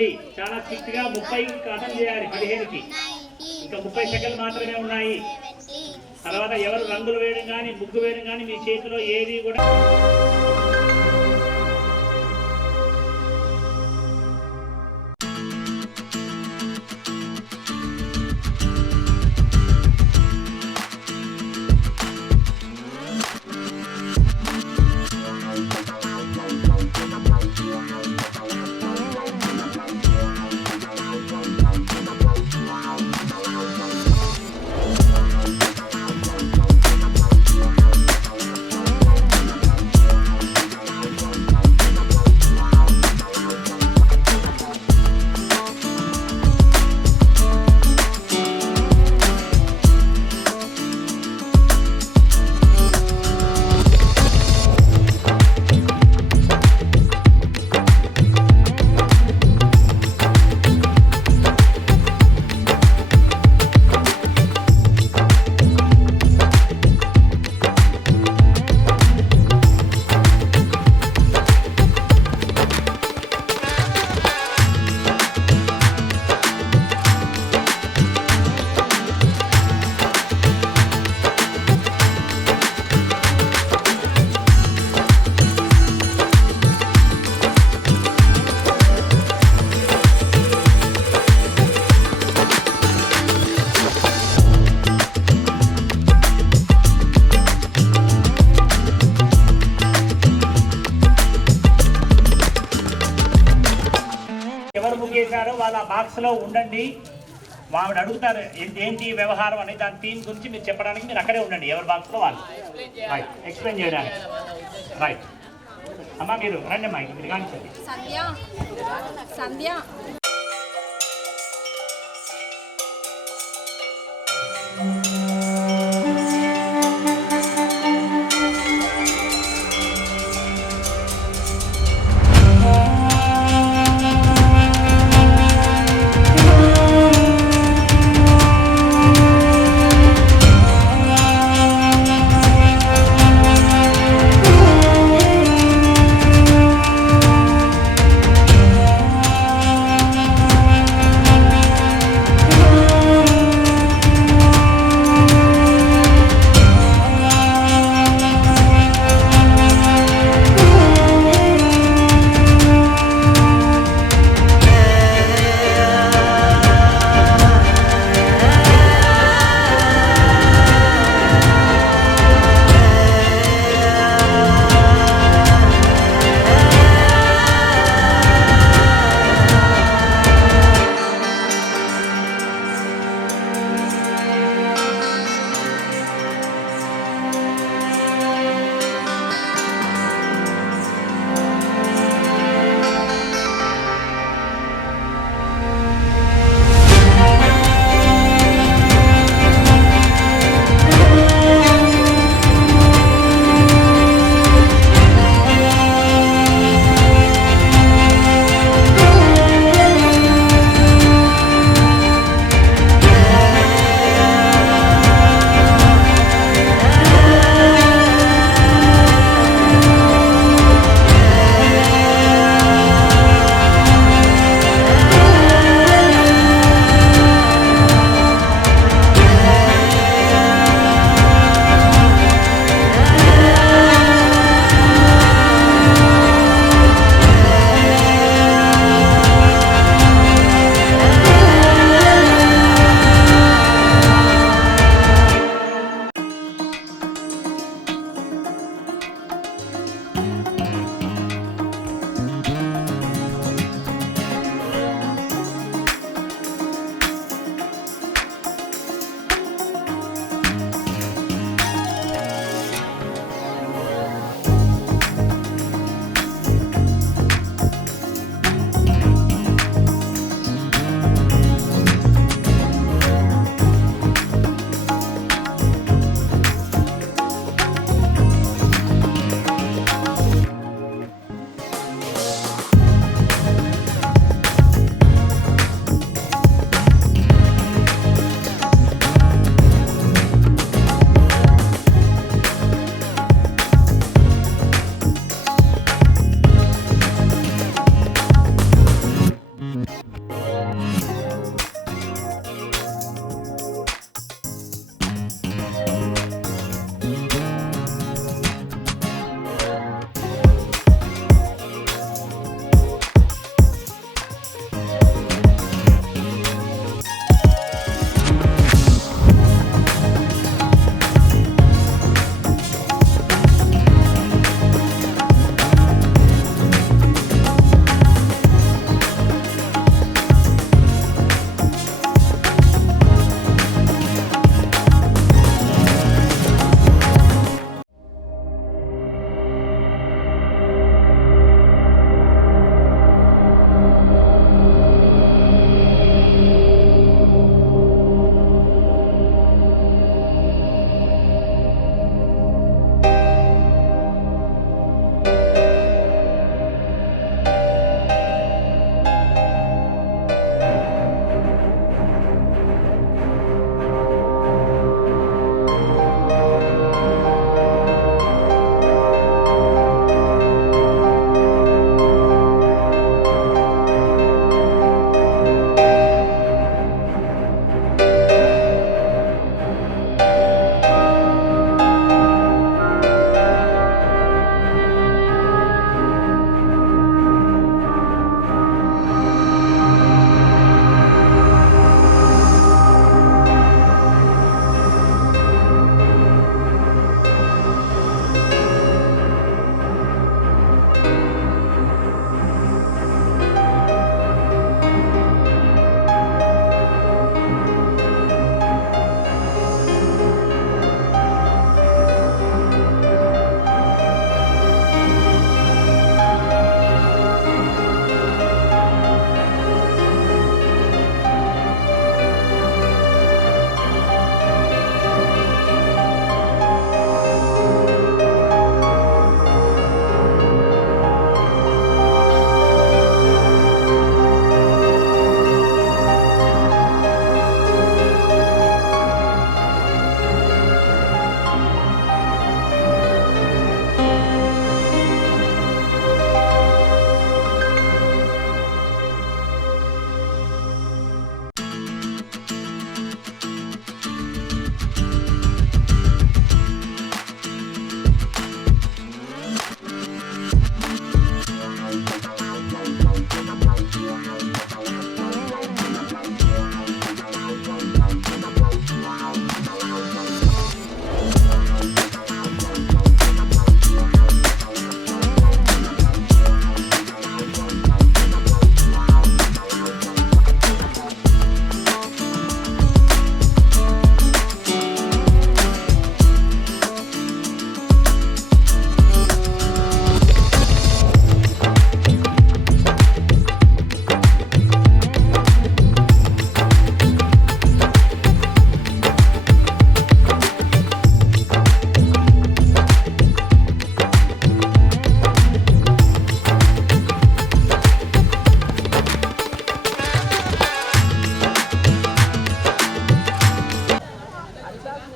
చూడండి చాలా స్ట్రిక్ట్ గా 30 అటెండ్ చేయాలి 15కి. ఇంకా 30 సెకండ్లు మాత్రమే ఉన్నాయి. తర్వాత ఎవరు రంగులు వేయడం కానీ ముగ్గు వేయడం కానీ మీ చేతిలో ఏది కూడా ఎవరు ముగ్గేశారో వాళ్ళ బాక్స్ లో ఉండండి. ఆవిడ అడుగుతారు ఏంటి వ్యవహారం అని, దాని థీమ్ గురించి మీరు చెప్పడానికి మీరు అక్కడే ఉండండి. ఎవరి బాక్స్ లో వాళ్ళు రైట్ ఎక్స్ప్లెయిన్ చేయడానికి. రైట్ అమ్మా మీరు రండి అమ్మా, మీరు కానీ సంధ్య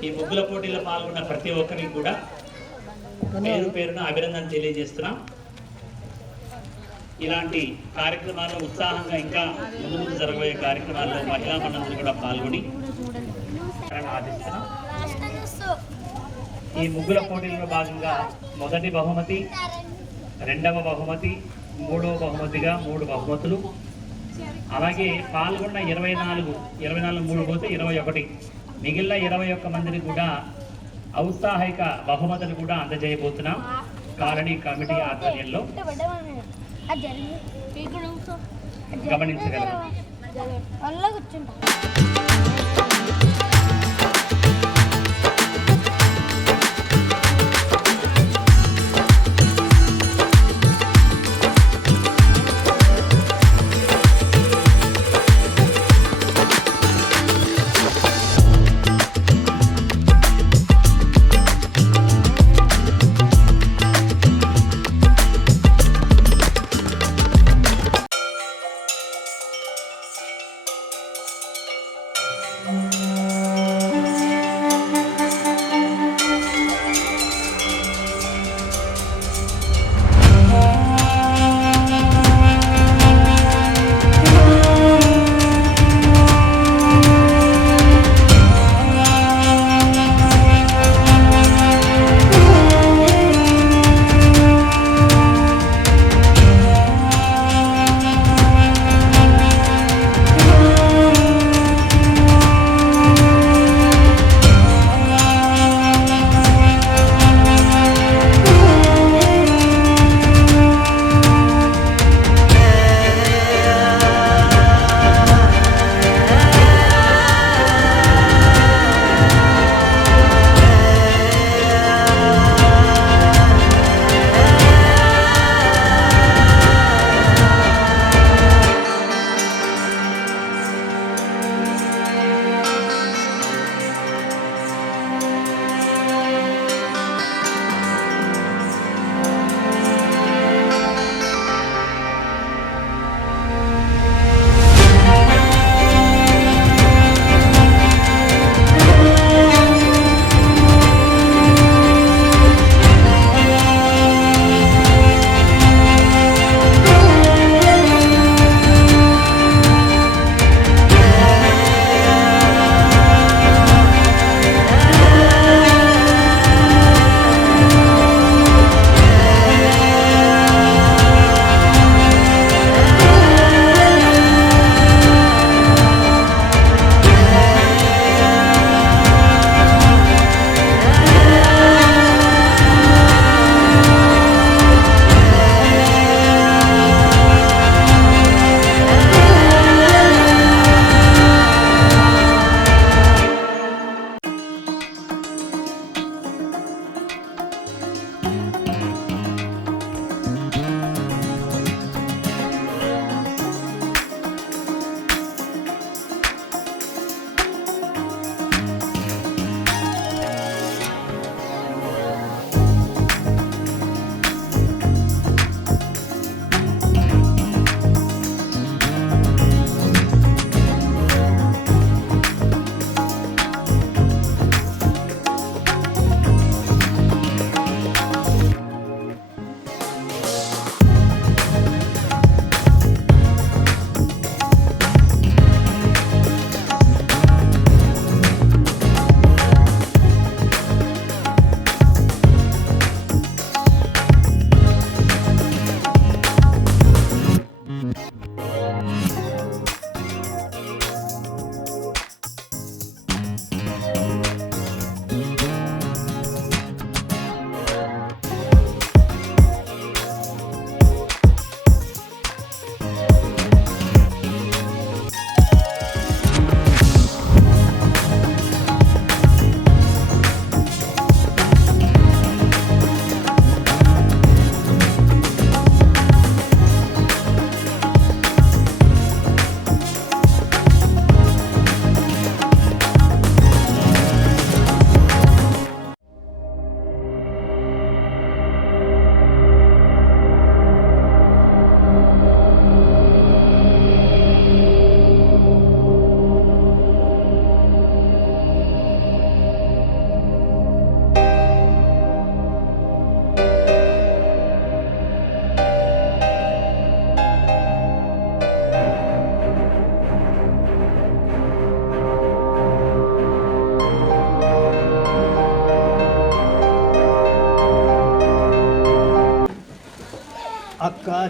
ఈ ముగ్గుల పోటీలో పాల్గొన్న ప్రతి ఒక్కరికి కూడా పేరు పేరున అభినందన తెలియజేస్తున్నాం. ఇలాంటి కార్యక్రమాల్లో ఉత్సాహంగా ఇంకా ముందు ముందు జరగబోయే కార్యక్రమాల్లో మహిళా మండలి కూడా పాల్గొని ఆశిస్తున్నాం. ఈ ముగ్గుల పోటీలలో భాగంగా మొదటి బహుమతి, రెండవ బహుమతి, మూడవ బహుమతిగా 3 బహుమతులు, అలాగే పాల్గొన్న 24 3 పోతే 21 మిగిలిన 21 మందిని కూడా ఔత్సాహిక బహుమతులు కూడా అందజేయబోతున్నాం కాలనీ కమిటీ ఆధ్వర్యంలో. గమనించగలరు.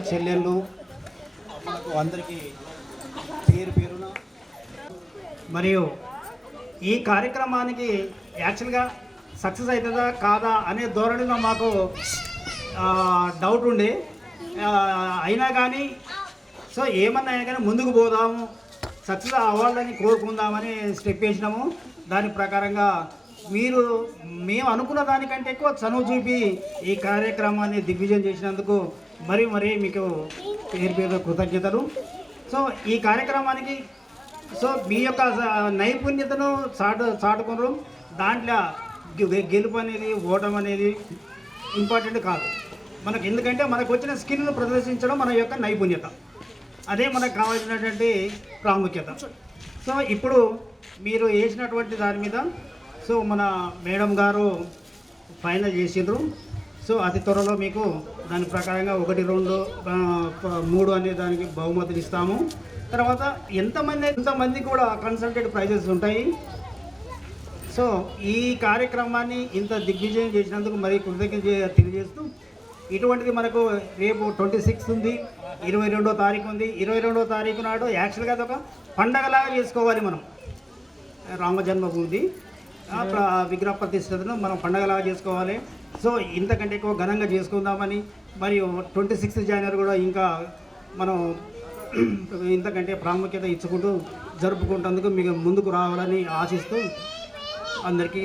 చెల్లెళ్ళు మనకు అందరికీ పేరు పేరున మరియు ఈ కార్యక్రమానికి యాక్చువల్గా సక్సెస్ అవుతుందా కాదా అనే ధోరణిలో మాకు డౌట్ ఉండే అయినా కానీ సో ఏమన్నా అయినా కానీ ముందుకు పోదాము సక్సెస్ అవ్వాలని కోరుకుందామని స్టెప్ వేసినాము. దాని ప్రకారంగా మేము అనుకున్న దానికంటే ఎక్కువ చనువు చూపి ఈ కార్యక్రమాన్ని దిగ్విజయం చేసినందుకు మరీ మీకు పేరు కృతజ్ఞతలు. సో ఈ కార్యక్రమానికి సో మీ యొక్క నైపుణ్యతను చాటుకున్నారు. దాంట్లో గెలుపు అనేది ఓటం అనేది ఇంపార్టెంట్ కాదు మనకు, ఎందుకంటే మనకు వచ్చిన స్కిల్ను ప్రదర్శించడం మన యొక్క నైపుణ్యత, అదే మనకు కావాల్సినటువంటి ప్రాముఖ్యత. సో ఇప్పుడు మీరు వేసినటువంటి దాని మీద సో మన మేడం గారు ఫైనల్ చేసిండ్రు. సో అతి త్వరలో మీకు దాని ప్రకారంగా 1, 2, 3 అనే దానికి బహుమతులు ఇస్తాము. తర్వాత ఎంతమంది కూడా కన్సల్టెడ్ ప్రైజెస్ ఉంటాయి. సో ఈ కార్యక్రమాన్ని ఇంత దిగ్విజయం చేసినందుకు మరీ కృతజ్ఞత తెలియజేస్తూ, ఇటువంటిది మనకు రేపు 26 ఉంది, 22వ తారీఖు ఉంది. 22వ తారీఖు నాడు యాక్చువల్గా అదొక పండగలాగా చేసుకోవాలి. మనం రామజన్మభూమి విగ్రహ ప్రతిష్టతను మనం పండగలాగా చేసుకోవాలి. సో ఇంతకంటే ఎక్కువ ఘనంగా చేసుకుందామని, మరియు 26 జనవరి కూడా ఇంకా మనం ఇంతకంటే ప్రాముఖ్యత ఇచ్చుకుంటూ జరుపుకుంటేందుకు మీకు ముందుకు రావాలని ఆశిస్తూ అందరికీ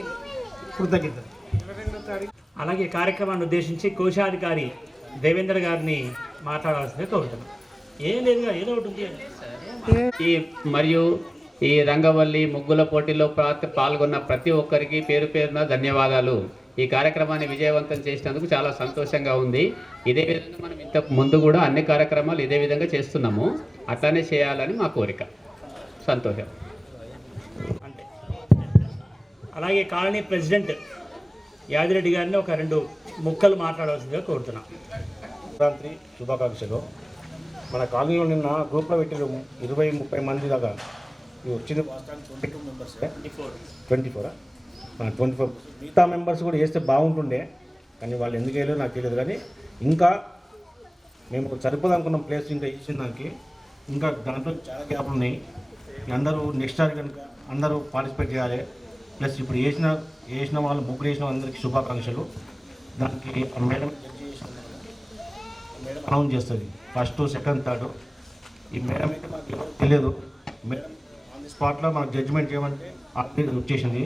కృతజ్ఞతలు. అలాగే కార్యక్రమాన్ని ఉద్దేశించి కోశాధికారి దేవేంద్ర గారిని మాట్లాడాల్సిందే కోరుతున్నాం. ఏం లేదుగా, ఏదో ఒకటి ఉంది. మరియు ఈ రంగవల్లి ముగ్గుల పోటీలో పాల్గొన్న ప్రతి ఒక్కరికి పేరు పేరున ధన్యవాదాలు. ఈ కార్యక్రమాన్ని విజయవంతం చేసినందుకు చాలా సంతోషంగా ఉంది. ఇదే విధంగా మనం ఇంతకు ముందు కూడా అన్ని కార్యక్రమాలు ఇదే విధంగా చేస్తున్నాము, అట్లానే చేయాలని మా కోరిక. సంతోషం. అంటే అలాగే కాలనీ ప్రెసిడెంట్ యాదిరెడ్డి గారిని ఒక 2 ముక్కలు మాట్లాడవలసిందిగా కోరుతున్నాం. సంక్రాంతి శుభాకాంక్షలు. మన కాలనీలో నిన్న గ్రూప్లో పెట్టిన 20-30 మంది దాకా వచ్చింది. 22 మెంబర్సే, 24 మిగతా మెంబర్స్ కూడా వేస్తే బాగుంటుండే, కానీ వాళ్ళు ఎందుకు వేయలేదో నాకు తెలియదు. కానీ ఇంకా మేము సరిపోదనుకున్న ప్లేస్ ఇంకా ఇచ్చిన దానికి ఇంకా దాంట్లో చాలా గ్యాప్లు ఉన్నాయి. అందరూ నెక్స్ట్ సారి కనుక అందరూ పార్టిసిపేట్ చేయాలి. ప్లస్ ఇప్పుడు వేసిన వాళ్ళు ముగ్గురు వేసిన అందరికీ శుభాకాంక్షలు. దానికి మేడం అనౌన్స్ చేస్తుంది 1st, 2nd, 3rd. ఈ మేడం అయితే మనకు తెలియదు. మేడం ఆన్ ది స్పాట్లో మనకు జడ్జిమెంట్ చేయమంటే వచ్చేసింది.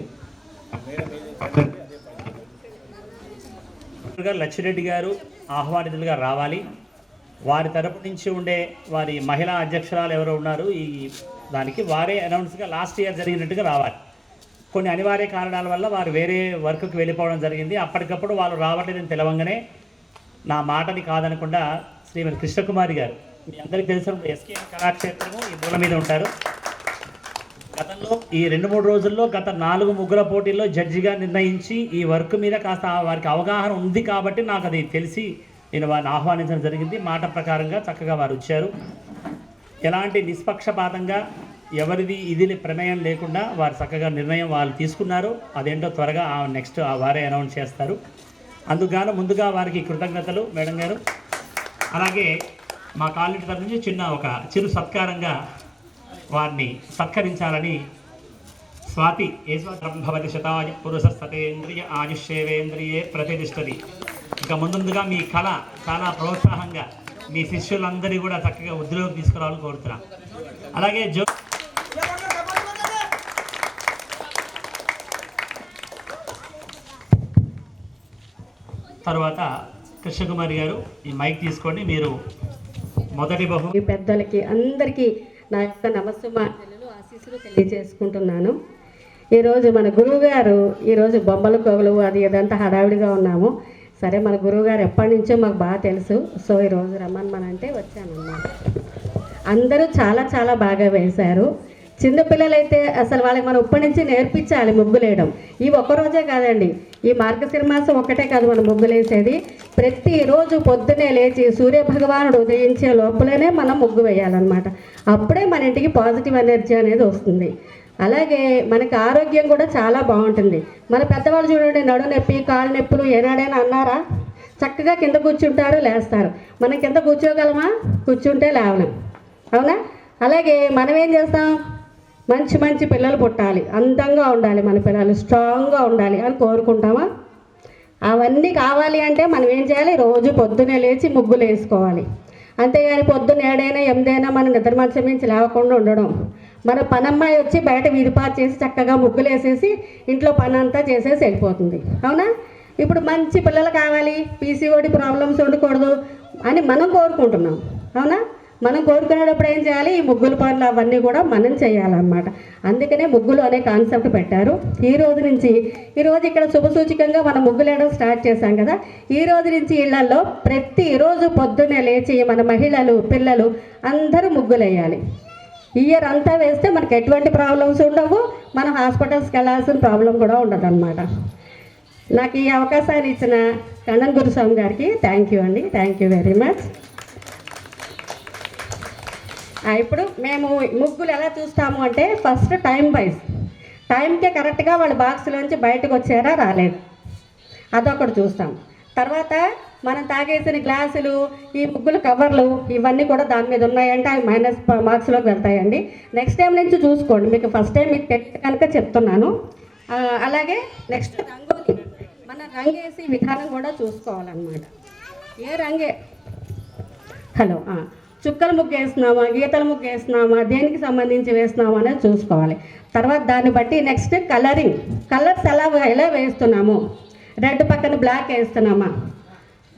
లచ్చిరెడ్డి గారు ఆహ్వానితులుగా రావాలి. వారి తరపు నుంచి ఉండే వారి మహిళా అధ్యక్షురాలు ఎవరో ఉన్నారు, ఈ దానికి వారే అనౌన్స్గా లాస్ట్ ఇయర్ జరిగినట్టుగా రావాలి. కొన్ని అనివార్య కారణాల వల్ల వారు వేరే వర్క్కి వెళ్ళిపోవడం జరిగింది. అప్పటికప్పుడు వాళ్ళు రావట్లేదని తెలవంగానే నా మాటని కాదనకుండా శ్రీమతి కృష్ణకుమారి గారు, మీ అందరికీ తెలిసిన ఎస్కేఎం కళాక్షేత్రము ఈ మూల మీద ఉంటారు. గతంలో ఈ 2-3 రోజుల్లో గత 4 ముగ్గుల పోటీల్లో జడ్జిగా నిర్ణయించి ఈ వర్క్ మీద కాస్త వారికి అవగాహన ఉంది కాబట్టి నాకు అది తెలిసి నేను వారిని ఆహ్వానించడం జరిగింది. మాట ప్రకారంగా చక్కగా వారు వచ్చారు. ఎలాంటి నిష్పక్షపాతంగా ఎవరిది ఇది ప్రమేయం లేకుండా వారు చక్కగా నిర్ణయం వాళ్ళు తీసుకున్నారు. అదేంటో త్వరగా నెక్స్ట్ వారే అనౌన్స్ చేస్తారు. అందుకు ముందుగా వారికి కృతజ్ఞతలు మేడం గారు. అలాగే మా కాలనీ తరఫు నుంచి ఒక చిరు సత్కారంగా వారిని సత్కరించాలని స్వాతి ఏభవతి శతాయ పురుష సతేంద్రియ ఆయుష్యేవేంద్రియే ప్రతిష్టది. ఇక ముందుగా మీ కళ చాలా ప్రోత్సాహంగా మీ శిష్యులందరినీ కూడా చక్కగా వృద్ధిలోకి తీసుకురావాలని కోరుతున్నాం. అలాగే తర్వాత కృష్ణకుమారి గారు ఈ మైక్ తీసుకోండి. మీరు మొదటి పెద్దలకి అందరికీ నా యొక్క నమస్సుమాంజలు ఆశీస్సులు తెలియజేసుకుంటున్నాను. ఈరోజు మన గురువుగారు ఈరోజు బొమ్మల కోగలు అది ఇదంతా హడావిడిగా ఉన్నాము. సరే మన గురువుగారు ఎప్పటి నుంచో మాకు బాగా తెలుసు. సో ఈరోజు రమ్మనమంటే వచ్చానన్నమాట. అందరూ చాలా చాలా బాగా వేశారు. చిన్నపిల్లలైతే అసలు వాళ్ళకి మనం ఇప్పటి నుంచి నేర్పించాలి ముగ్గులు వేయడం. ఈ ఒక్కరోజే కాదండి, ఈ మార్గశిర మాసం ఒక్కటే కాదు మనం ముగ్గులు వేసేది. ప్రతిరోజు పొద్దునే లేచి సూర్యభగవానుడు ఉదయించే లోపలనే మనం ముగ్గు వేయాలన్నమాట. అప్పుడే మన ఇంటికి పాజిటివ్ ఎనర్జీ అనేది వస్తుంది. అలాగే మనకి ఆరోగ్యం కూడా చాలా బాగుంటుంది. మన పెద్దవాళ్ళు చూడండి, నడు నొప్పి కాళ్ళు నొప్పులు ఏనాడైనా అన్నారా? చక్కగా కింద కూర్చుంటారు, లేస్తారు. మనం కింద కూర్చోగలమా? కూర్చుంటే లేవలేం, అవునా? అలాగే మనం ఏం చేస్తాం? మంచి మంచి పిల్లలు పుట్టాలి, అందంగా ఉండాలి, మన పిల్లలు స్ట్రాంగ్గా ఉండాలి అని కోరుకుంటామా? అవన్నీ కావాలి అంటే మనం ఏం చేయాలి? రోజు పొద్దున్నే లేచి ముగ్గులు వేసుకోవాలి. అంతేగాని పొద్దున్న 7 8 మనం నిద్ర మంచం నుంచి లేవకుండా ఉండడం. మన పనమ్మాయి వచ్చి బయట వీధిపాటు చేసి చక్కగా ముగ్గులు వేసేసి ఇంట్లో పని అంతా చేసేసి వెళ్ళిపోతుంది, అవునా? ఇప్పుడు మంచి పిల్లలు కావాలి, పీసీఓడి ప్రాబ్లమ్స్ ఉండకూడదు అని మనం కోరుకుంటున్నాం, అవునా? మనం కోరుకునేటప్పుడు ఏం చేయాలి? ఈ ముగ్గుల పనులు అవన్నీ కూడా మనం చేయాలన్నమాట. అందుకనే ముగ్గులు అనే కాన్సెప్ట్ పెట్టారు. ఈరోజు ఇక్కడ శుభసూచకంగా మనం ముగ్గులు వేయడం స్టార్ట్ చేశాం కదా. ఈ రోజు నుంచి ఇళ్లలో ప్రతిరోజు పొద్దున్నే లేచి మన మహిళలు, పిల్లలు అందరూ ముగ్గులు వేయాలి. ఇయర్ అంతా వేస్తే మనకు ఎటువంటి ప్రాబ్లమ్స్ ఉండవు, మనం హాస్పిటల్స్కి వెళ్ళాల్సిన ప్రాబ్లం కూడా ఉండదు అన్నమాట. నాకు ఈ అవకాశాన్ని ఇచ్చిన కండన్ గురుస్వామి గారికి థ్యాంక్ యూ అండి, థ్యాంక్ యూ వెరీ మచ్. ఇప్పుడు మేము ముగ్గులు ఎలా చూస్తాము అంటే ఫస్ట్ టైంకే కరెక్ట్గా వాళ్ళు బాక్స్లోంచి బయటకు వచ్చారా రాలేదు, అదొకటి చూస్తాం. తర్వాత మనం తాగేసిన గ్లాసులు, ఈ ముగ్గుల కవర్లు ఇవన్నీ కూడా దాని మీద ఉన్నాయంటే అవి మైనస్ మార్క్స్లోకి వెళ్తాయండి. నెక్స్ట్ టైం నుంచి చూసుకోండి, మీకు ఫస్ట్ టైం మీకు కనుక చెప్తున్నాను. అలాగే నెక్స్ట్ రంగోలి, మన రంగేసి విధానం కూడా చూసుకోవాలన్నమాట. ఏ రంగే చుక్కల ముగ్గు వేస్తున్నామా, గీతల ముగ్గు వేస్తున్నామా, దేనికి సంబంధించి వేస్తున్నామా అనేది చూసుకోవాలి. తర్వాత దాన్ని బట్టి నెక్స్ట్ కలర్స్ ఎలా వేస్తున్నాము, రెడ్ పక్కన బ్లాక్ వేస్తున్నామా,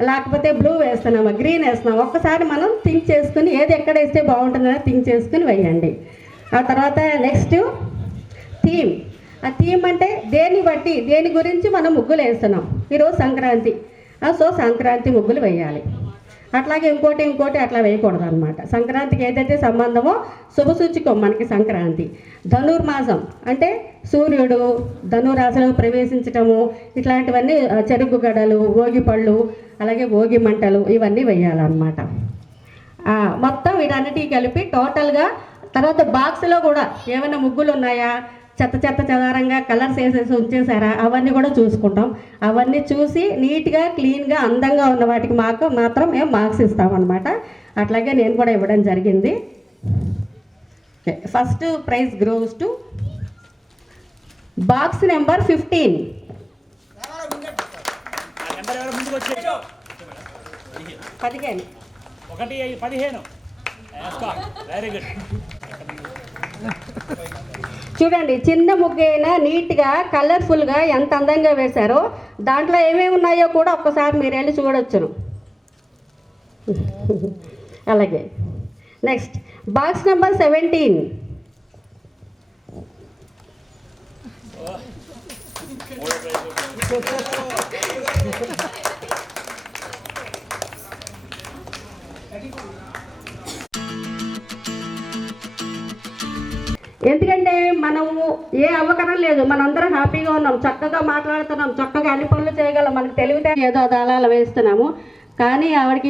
లేకపోతే బ్లూ వేస్తున్నామా, గ్రీన్ వేస్తున్నామా, ఒక్కసారి మనం థింక్ చేసుకుని ఏది ఎక్కడ వేస్తే బాగుంటుందని థింక్ చేసుకుని వేయండి. ఆ తర్వాత నెక్స్ట్ థీమ్. ఆ థీమ్ అంటే దేని గురించి మనం ముగ్గులు వేస్తున్నాం. ఈరోజు సంక్రాంతి, సో సంక్రాంతి ముగ్గులు వేయాలి. అట్లాగే ఇంకోటి అట్లా వేయకూడదు అనమాట. సంక్రాంతికి ఏదైతే సంబంధమో శుభసూచికం మనకి సంక్రాంతి. ధనుర్మాసం అంటే సూర్యుడు ధనురాశిలో ప్రవేశించటము, ఇట్లాంటివన్నీ చెరుకు గడలు, భోగి పళ్ళు, అలాగే భోగి మంటలు ఇవన్నీ వేయాలన్నమాట. మొత్తం వీటన్నిటికీ కలిపి టోటల్గా. తర్వాత బాక్స్లో కూడా ఏమైనా ముగ్గులు ఉన్నాయా, చెదారంగా కలర్స్ వేసేసి ఉంచేసారా, అవన్నీ కూడా చూసుకుంటాం. అవన్నీ చూసి నీట్గా క్లీన్గా అందంగా ఉన్న వాటికి మాత్రం మేము మార్క్స్ ఇస్తామన్నమాట. అట్లాగే నేను కూడా ఇవ్వడం జరిగింది. First prize gross to box number 15. Very good. చూడండి, చిన్న ముగ్గైనా నీట్గా కలర్ఫుల్గా ఎంత అందంగా వేశారో. దాంట్లో ఏమేమి ఉన్నాయో కూడా ఒక్కసారి మీరు వెళ్ళి చూడొచ్చును. అలాగే నెక్స్ట్ బాక్స్ నెంబర్ 17. ఎందుకంటే మనము ఏ అవకరం లేదు, మనందరం హ్యాపీగా ఉన్నాం, చక్కగా మాట్లాడుతున్నాం, చక్కగా అన్ని పనులు చేయగలం, మనకు తెలివితే ఏదో అదాలాలు వేస్తున్నాము. కానీ ఆవిడకి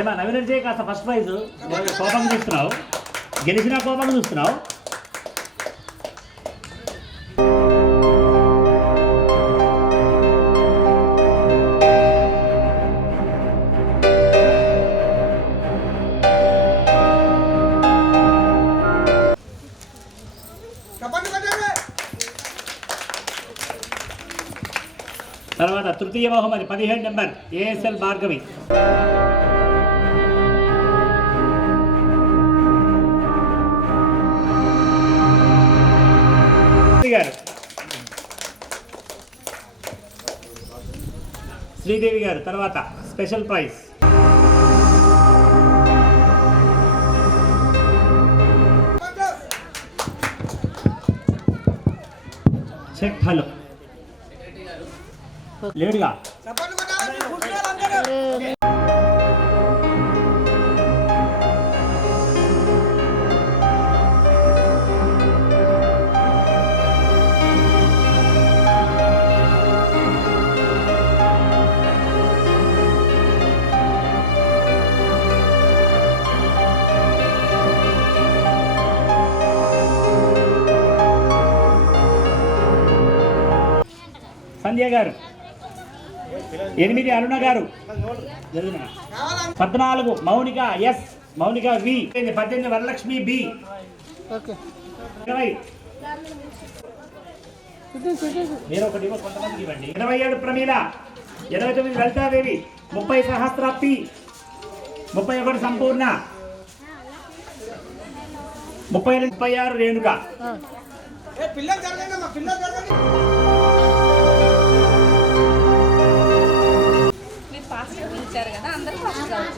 ఏమా నవీన్ చేయ కాస్త ఫస్ట్ ప్రైజ్ కోపంగా చూస్తున్నావు, గెలిచిన కోపంగా చూస్తున్నావు. తర్వాత తృతీయ బహుమతి 17 నెంబర్ ఏఎస్ఎల్ భార్గవి గారు, శ్రీదేవి గారు. తర్వాత స్పెషల్ ప్రైజ్ చెక్. హలో లేడుగా. సంధ్య గారు. 8 అరుణ గారు. 14 మౌనిక ఎస్, మౌనిక వి. 18 వరలక్ష్మి బి. 20 మీరు ఒకటి కొంతమందికి ఇవ్వండి. 27 ప్రమీల, 29 లలితాదేవి, 30 సహస్ర పి, 31 సంపూర్ణ, 36 రేణుక.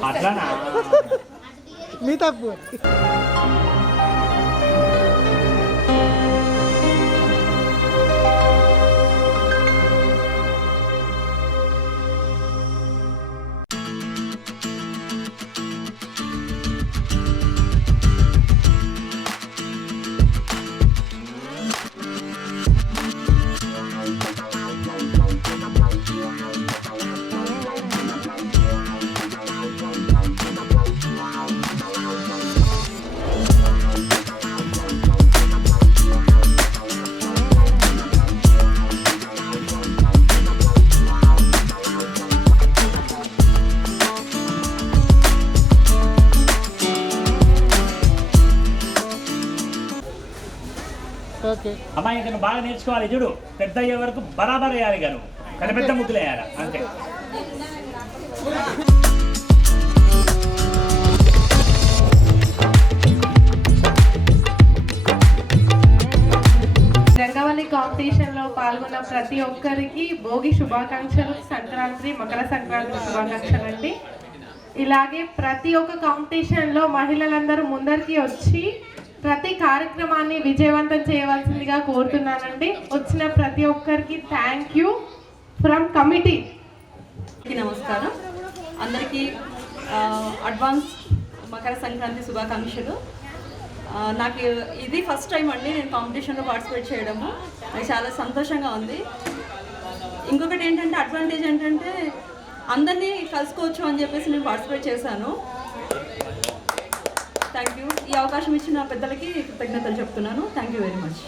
అట్లానా? మీ తప్పు. అమ్మాయి ఇంకా బాగా నేర్చుకోవాలి. చూడు, పెద్ద అయ్యే వరకు బరాబర్ వేయాలి. గాను పెద్ద పెద్ద ముద్దులు వేయాలి అంతే. రంగవల్లి కాంపిటీషన్లో పాల్గొన్న ప్రతి ఒక్కరికి భోగి శుభాకాంక్షలు, సంక్రాంతి, మకర సంక్రాంతి శుభాకాంక్షలు అండి. ఇలాగే ప్రతి ఒక్క కాంపిటీషన్లో మహిళలందరూ ముందరికి వచ్చి ప్రతి కార్యక్రమాన్ని విజయవంతం చేయవలసిందిగా కోరుతున్నానండి. వచ్చిన ప్రతి ఒక్కరికి థ్యాంక్ యూ ఫ్రమ్ కమిటీ. నమస్కారం అందరికీ. అడ్వాన్స్ మకర సంక్రాంతి శుభాకాంక్షలు. నాకు ఇది ఫస్ట్ టైం అండి నేను కాంపిటీషన్లో పార్టిసిపేట్ చేయడము. నాకు చాలా సంతోషంగా ఉంది. ఇంకొకటి ఏంటంటే అడ్వాంటేజ్ ఏంటంటే అందరినీ కలుసుకోవచ్చు అని చెప్పేసి నేను పార్టిసిపేట్ చేశాను. Thank you. ఈ అవకాశం ఇచ్చిన పెద్దలకి కృతజ్ఞతలు చెప్తున్నాను. Thank you very much.